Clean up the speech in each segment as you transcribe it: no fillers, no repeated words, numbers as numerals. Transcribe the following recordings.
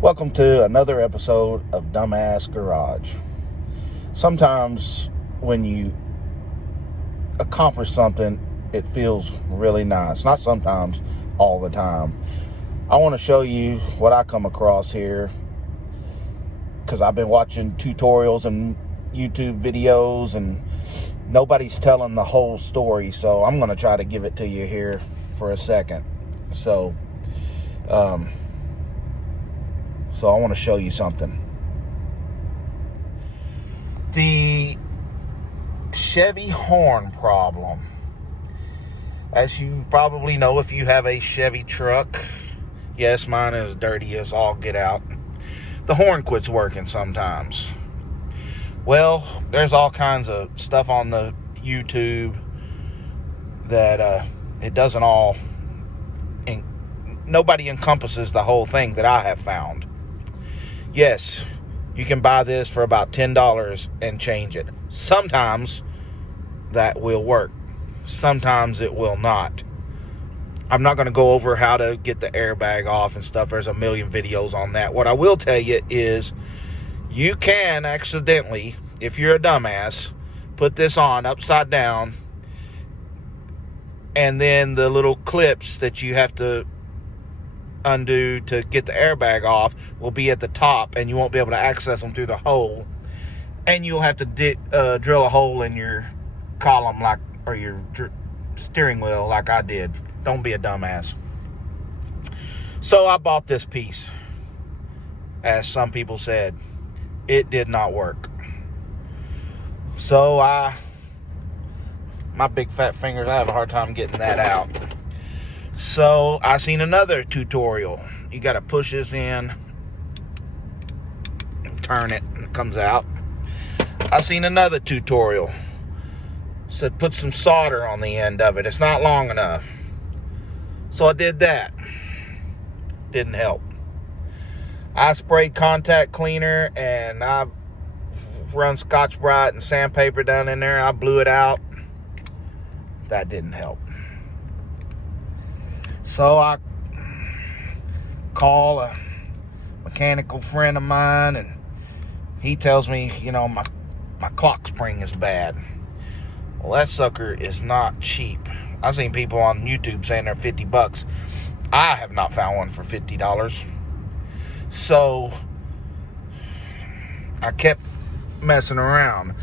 Welcome to another episode of Dumbass Garage. Sometimes when you accomplish something, it feels really nice. Not sometimes, all the time. I want to show you what I come across here because I've been watching tutorials and YouTube videos and nobody's telling the whole story, so I'm going to try to give it to you here for a second. So I want to show you something. The Chevy horn problem. As you probably know, if you have a Chevy truck, yes, mine is dirty as all get out. The horn quits working sometimes. Well, there's all kinds of stuff on the YouTube that it doesn't all, nobody encompasses the whole thing that I have found. Yes, you can buy this for about $10 and change it. Sometimes that will work. Sometimes it will not. I'm not going to go over how to get the airbag off and stuff. There's a million videos on that. What I will tell you is you can accidentally, if you're a dumbass, put this on upside down, and then the little clips that you have to undo to get the airbag off will be at the top, and you won't be able to access them through the hole, and you'll have to drill a hole in your column or your steering wheel like I did. Don't be a dumbass. So I bought this piece. As some people said, it did not work. So my big fat fingers, I have a hard time getting that out. So I seen another tutorial. You got to push this in and turn it, and it comes out. I seen another tutorial. Said put some solder on the end of it. It's not long enough. So I did that. Didn't help. I sprayed contact cleaner and I run Scotch-Brite and sandpaper down in there. I blew it out. That didn't help. So I call a mechanical friend of mine, and he tells me, my clock spring is bad. Well, that sucker is not cheap. I've seen people on YouTube saying they're $50. I have not found one for $50. So I kept messing around.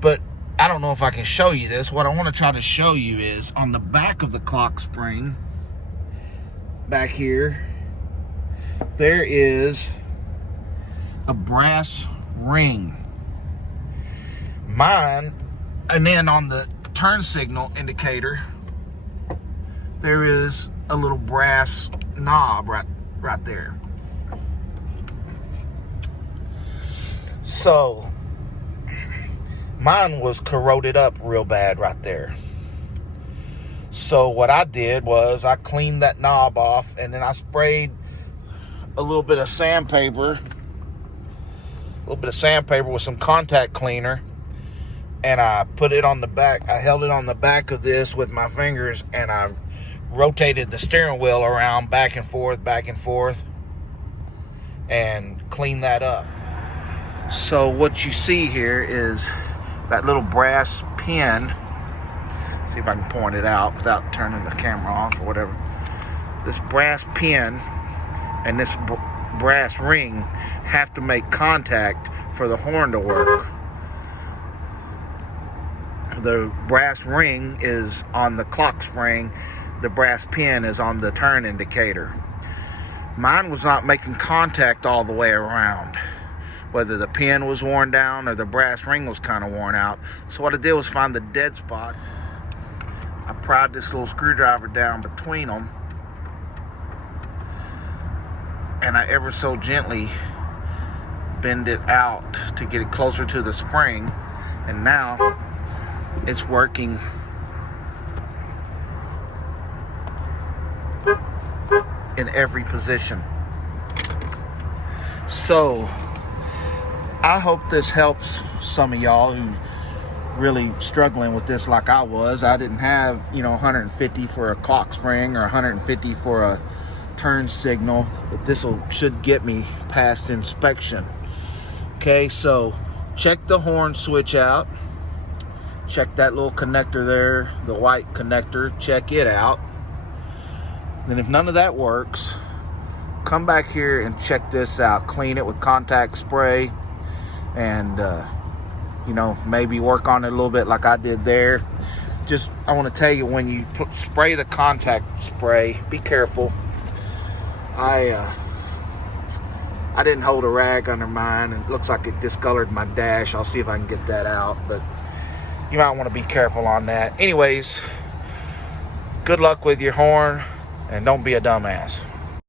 But I don't know if I can show you this. What I want to try to show you is on the back of the clock spring, back here, there is a brass ring. Mine, and then on the turn signal indicator, there is a little brass knob right there. So mine was corroded up real bad right there. So what I did was I cleaned that knob off, and then I sprayed a little bit of sandpaper with some contact cleaner, and I put it on the back. I held it on the back of this with my fingers, and I rotated the steering wheel around back and forth, and cleaned that up. So what you see here is that little brass pin. See if I can point it out without turning the camera off or whatever. This brass pin and this brass ring have to make contact for the horn to work. The brass ring is on the clock spring. The brass pin is on the turn indicator. Mine was not making contact all the way around. Whether the pin was worn down or the brass ring was kind of worn out. So what I did was find the dead spots. I pried this little screwdriver down between them, and I ever so gently bend it out to get it closer to the spring, and now it's working in every position. So I hope this helps some of y'all who really struggling with this like I was. I didn't have, $150 for a clock spring or $150 for a turn signal, but this should get me past inspection. Okay, so check the horn switch out. Check that little connector there, the white connector, check it out. Then if none of that works, come back here and check this out. Clean it with contact spray and, maybe work on it a little bit like I did there. Just, I want to tell you, when you spray the contact spray, be careful. I didn't hold a rag under mine, and it looks like it discolored my dash. I'll see if I can get that out, but you might want to be careful on that. Anyways, good luck with your horn, and don't be a dumbass.